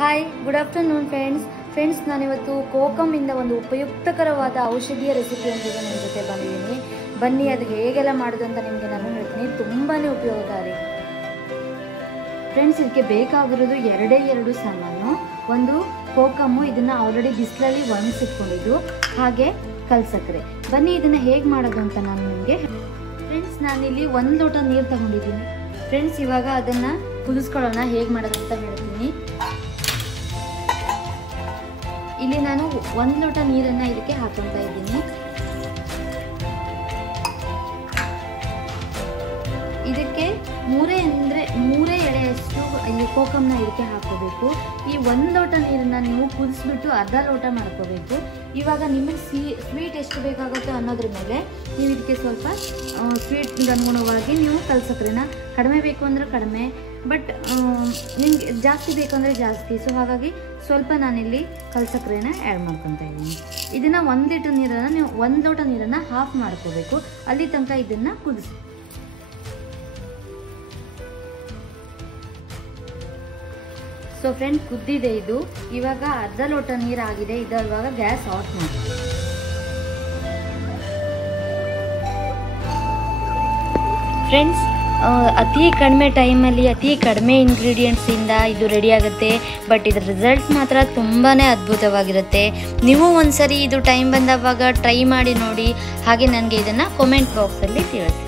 Hi, good afternoon friends. ನಾನಿವತ್ತು ಕೋಕಮ್ಮಿಂದ ಒಂದು ಉಪಯುಕ್ತಕರವಾದ ಔಷಧಿಯ ರೆಸಿಪಿಯೊಂದಿಗೆ ನಿಮ್ಮ ಜೊತೆ ಬಂದಿದ್ದೀನಿ. ಬನ್ನಿ, ಅದು ಹೇಗೆಲ್ಲ ಮಾಡೋದು ಅಂತ ನಿಮಗೆ ನಾನು ಹೇಳ್ತೀನಿ. ತುಂಬಾ ಉಪಯೋಗಕಾರಿ ಫ್ರೆಂಡ್ಸ್. ಇದಕ್ಕೆ ಬೇಕಾಗಿರೋದು ಎರಡು ಸಾಮಾನು. ಒಂದು ಕೋಕಮ್ಮು, ಇದನ್ನು ಆಲ್ರೆಡಿ ಬಿಸಿಲಲ್ಲಿ ಒಣಗಿಸಿಟ್ಕೊಂಡಿದ್ದು, ಹಾಗೆ ಕಲ್ಸಕ್ಕರೆ. ಬನ್ನಿ ಇದನ್ನು ಹೇಗೆ ಮಾಡೋದು ಅಂತ ನಾನು ನಿಮಗೆ ಫ್ರೆಂಡ್ಸ್, ನಾನಿಲ್ಲಿ 1 ಲೋಟ ನೀರು ತಗೊಂಡಿದ್ದೀನಿ ಫ್ರೆಂಡ್ಸ್. ಇವಾಗ ಅದನ್ನು ಕುದಿಸ್ಕೊಳ್ಳೋಣ. ಹೇಗೆ ಮಾಡೋದು ಅಂತ ಹೇಳ್ತೀನಿ. ಇಲ್ಲಿ ನಾನು 1 ಲೋಟ ನೀರನ್ನು ಇದಕ್ಕೆ ಹಾಕೊತಾ ಇದ್ದೀನಿ. ಇದಕ್ಕೆ ಮೂರೇ ಎಳೆಯಷ್ಟು ಇಲ್ಲಿ ಕೋಕಮ್ನ ಇದಕ್ಕೆ ಹಾಕೋಬೇಕು. ಈ 1 ಲೋಟ ನೀರನ್ನು ನೀವು ಕುದಿಸ್ಬಿಟ್ಟು ಅರ್ಧ ಲೋಟ ಮಾಡ್ಕೋಬೇಕು. ಇವಾಗ ನಿಮಗೆ ಸ್ವೀಟ್ ಎಷ್ಟು ಬೇಕಾಗುತ್ತೋ ಅನ್ನೋದ್ರ ಮೇಲೆ ನೀವು ಇದಕ್ಕೆ ಸ್ವಲ್ಪ ಸ್ವೀಟ್ಗೆ ಅನುಗುಣವಾಗಿ ನೀವು ಕಲ್ಸಕ್ರೆನ ಕಡಿಮೆ ಬೇಕು ಅಂದರೆ ಕಡಿಮೆ, ಬಟ್ ನಿಮಗೆ ಜಾಸ್ತಿ ಬೇಕು ಅಂದರೆ ಜಾಸ್ತಿ. ಸೊ ಹಾಗಾಗಿ ಸ್ವಲ್ಪ ನಾನಿಲ್ಲಿ ಕಲ್ಸಕ್ರೆನ ಆ್ಯಡ್ ಮಾಡ್ಕೊತಾ ಇದ್ದೀನಿ. ಇದನ್ನು 1 ಲೀಟರ್ ನೀರನ್ನು ನೀವು 1 ಲೋಟ ನೀರನ್ನು ಹಾಫ್ ಮಾಡ್ಕೋಬೇಕು. ಅಲ್ಲಿ ತನಕ ಇದನ್ನು ಕುದಿಸಿ. ಸೊ ಫ್ರೆಂಡ್, ಕುದ್ದಿದೆ ಇದು. ಇವಾಗ ಅರ್ಧ ಲೋಟ ನೀರಾಗಿದೆ. ಇವಾಗ ಗ್ಯಾಸ್ ಆಫ್ ಮಾಡಿ. ಫ್ರೆಂಡ್ಸ್, ಅತಿ ಕಡಿಮೆ ಟೈಮಲ್ಲಿ ಅತಿ ಕಡಿಮೆ ಇಂಗ್ರೀಡಿಯೆಂಟ್ಸಿಂದ ಇದು ರೆಡಿ ಆಗುತ್ತೆ. ಬಟ್ ಇದರ ರಿಸಲ್ಟ್ ಮಾತ್ರ ತುಂಬಾ ಅದ್ಭುತವಾಗಿರುತ್ತೆ. ನೀವು ಒಂದ್ಸರಿ ಇದು ಟೈಮ್ ಬಂದವಾಗ ಟ್ರೈ ಮಾಡಿ ನೋಡಿ. ಹಾಗೆ ನನಗೆ ಇದನ್ನು ಕಾಮೆಂಟ್ ಬಾಕ್ಸಲ್ಲಿ ತಿಳಿಸಿ.